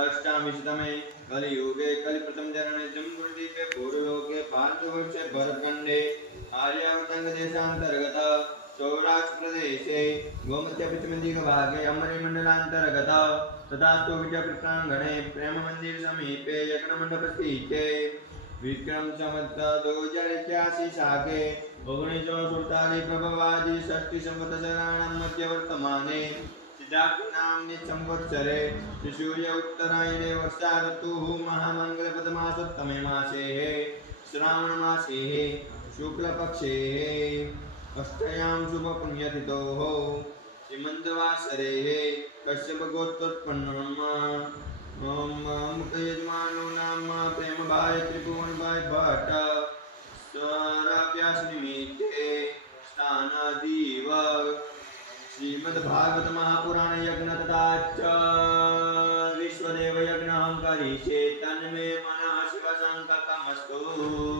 अष्टाविंशतमे कलियुगे कलिप्रथम चरणे जम्बुद्वीपे पूर्वलोके पार्थवर्षे भरतखण्डे आर्यावतङ्गदेशान्तर्गत सौराष्ट्रप्रदेशे गोमत्यपश्चिमदिगभागे अमरिमण्डलान्तर्गत तथास्तु विजयप्रताङ्गणे प्रेममन्दिरसमीपे यज्ञमण्डपस्थिते विक्रम संवत दो हज़ार इक्यासी शाके ओगनीसो सुड़तालीस प्रभवादि षष्टि संवत्सराणां मध्य वर्तमाने सिद्धार्थ नाम्नि संवत्सरे सूर्य उत्तरायणे वर्षा ऋतुः महामङ्गलपदमासप्तमे मासे। श्रावण मासे शुक्लपक्षे। अष्टयां शुभपुण्यतिथोः। नाम प्रेम भाई त्रिभुवन भाई भट्ट। स्वराभ्यास निमित्ते स्थानादीव श्रीमद्भागवत महापुराण यज्ञ तथा च विश्वदेव यज्ञ हम करिष्ये तन्मे मनः शिवसङ्ककमस्तु